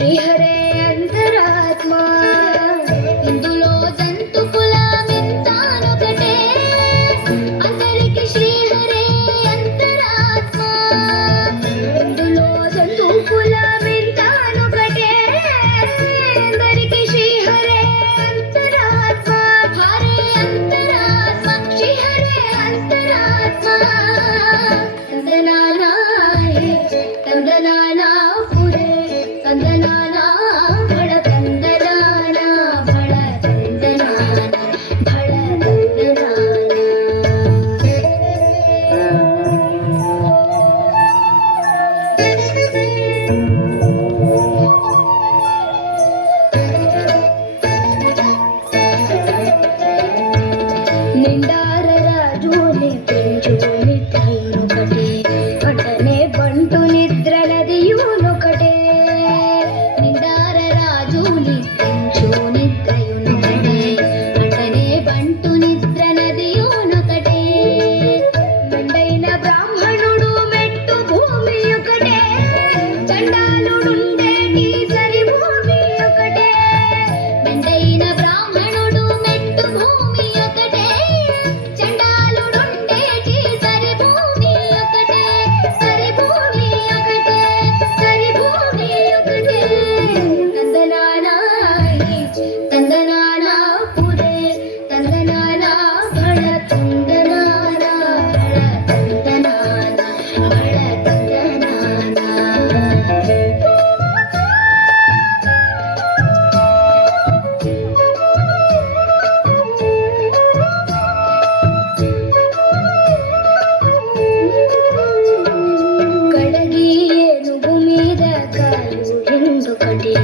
శ్రీహరే అంతరాత్మా ఇందులో జంతు కులమింతానొకటే అందరికి శ్రీహరే అంతరాత్మా ఇందులో జంతు కులమింతానొకటే అందరికి శ్రీహరే అంతరాత్మా హరే అంతరాత్మా శ్రీహరే అంతరాత్మా తందనానాయే తందనానా పురే తందనానా భళ తందనానా భళ తందనానా భళ నిండార రాజుని పెంచుని తైనొకటే పట్టనే బంటు నిద్రలదియునొకటే నిండార రాజుని పెంచుని తైనొకటే పట్టనే బంటు నిద్రలదియునొకటే మెండైన బ్రాహ్మణుడు మెట్టు భూమి ఒకటే చండాలుడుండేటి సరి భూమి ఒకటే మెండైన బ్రాహ్మణుడు మెట్టు భూమి ఒకటే చండాలుడుండేటి సరి భూమి ఒకటే సరి భూమి ఒకటే సరి భూమి ఒకటే తందనానాయే తందనానా పురే తందనానా భళ తందనానా భళ తందనానా భళ తందనానా కడగి ఏనుగు మీద కాలు రెండొకటే